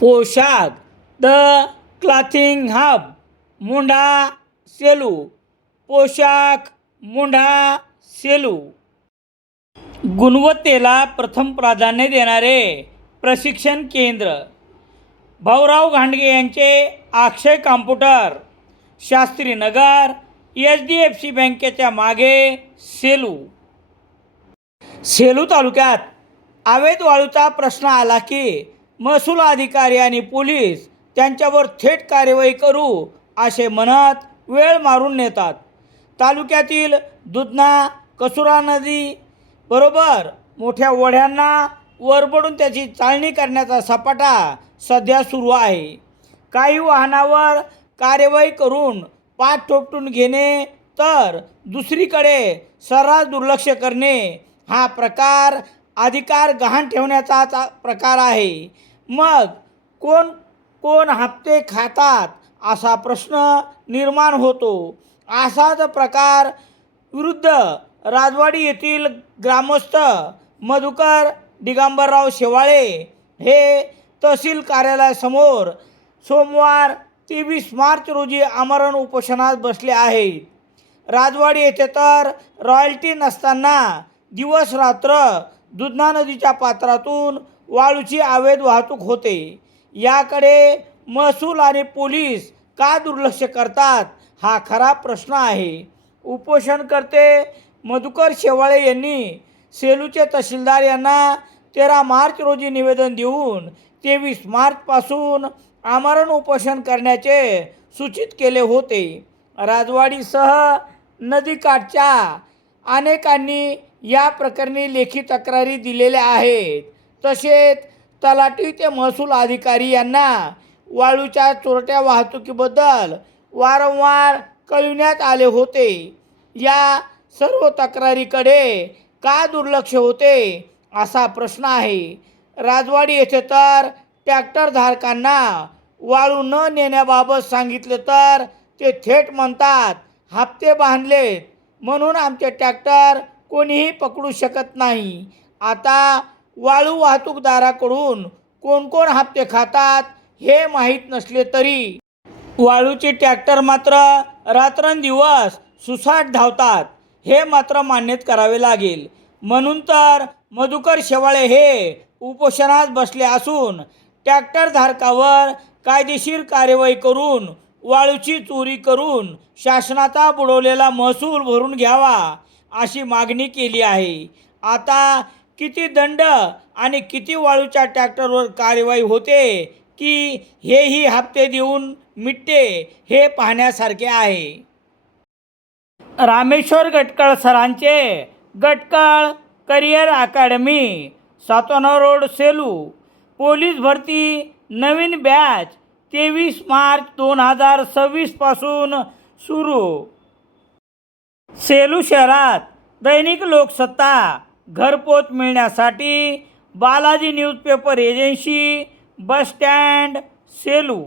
पोशाख the clothing hub मुंढा Selu. पोशाख मुंढा सेलू. गुणवत्तेला प्रथम प्राधान्य देणारे प्रशिक्षण केंद्र. भाऊराव घांडगे यांचे अक्षय कॉम्प्युटर, शास्त्रीनगर, HDFC बँकेच्या मागे, सेलू. सेलू तालुक्यात अवैध वाळूचा प्रश्न आला की महसूल अधिकारी आणि पोलीस त्यांच्यावर थेट कार्यवाही करू असे म्हणत वेळ मारून नेतात. तालुक्यातील दुधना कसुरा नदी बरोबर मोठ्या ओढ्यांना वरबडून त्याची चाळणी करण्याचा सपाटा सध्या सुरू आहे. काही वाहनावर कार्यवाही करून पाठ थोपटून घेणे तर दुसरीकडे सर्रास दुर्लक्ष करणे हा प्रकार अधिकार गहाण ठेवण्याचा प्रकार आहे. मग कोण कोण हप्ते खातात असा प्रश्न निर्माण होतो. असाच प्रकार विरुद्ध राजवाडी येथील ग्रामस्थ मधुकर दिगंबरराव शेवाळे हे तहसील कार्यालयासमोर सोमवार 23 मार्च रोजी आमरण उपोषणात बसले आहेत. राजवाडी येथे तर रॉयल्टी नसताना दिवस रात्र दुधना नदीच्या पात्रातून वाळूची अवैध वाहतूक होते. याकडे महसूल आणि पोलीस का दुर्लक्ष करतात हा खरा प्रश्न आहे. उपोषणकर्ते मधुकर शेवाळे यांनी सेलूचे तहसीलदार यांना 13 मार्च रोजी निवेदन देऊन 23 मार्चपासून आमरण उपोषण करण्याचे सूचित केले होते. राजवाडीसह नदीकाठच्या अनेकांनी या प्रकरणी लेखी तक्रारी दिलेल्या आहेत. तसेच तलाठी ते महसूल अधिकारी यांना वाळूच्या चोरट्या वाहतुकीबद्दल वारंवार कळविण्यात आले होते. या सर्व तक्रारीकडे का दुर्लक्ष होते असा प्रश्न आहे. राजवाडी येथे तर ट्रॅक्टरधारकांना वाळू न नेण्याबाबत सांगितले तर ते थेट म्हणतात हप्ते बांधलेत म्हणून आमचे ट्रॅक्टर कोणीही पकडू शकत नाही. आता वाळू वाहतूकदाराकडून कोण कोण हप्ते खातात हे माहीत नसले तरी वाळूचे ट्रॅक्टर मात्र रात्रंदिवस सुसाट धावतात हे मात्र मान्यच करावे लागेल. म्हणून तर मधुकर शेवाळे हे उपोषणात बसले असून ट्रॅक्टरधारकावर कायदेशीर कार्यवाही करून वाळूची चोरी करून शासनाचा बुडवलेला महसूल भरून घ्यावा अशी मागणी केली आहे. आता किती दंड आणि किती वाळूच्या ट्रॅक्टरवर कार्यवाही होते की हेही हप्ते देऊन मिटते हे पाहण्यासारखे आहे. रामेश्वर गटकळ सरांचे Gatkal career academy, Satona road, Selu. Police भरती नवीन बॅच 23 मार्च 2026 पासून सुरू. सेलू शहरात दैनिक लोकसत्ता घरपोच मिळण्यासाठी Balaji newspaper agency, bus stand, Selu.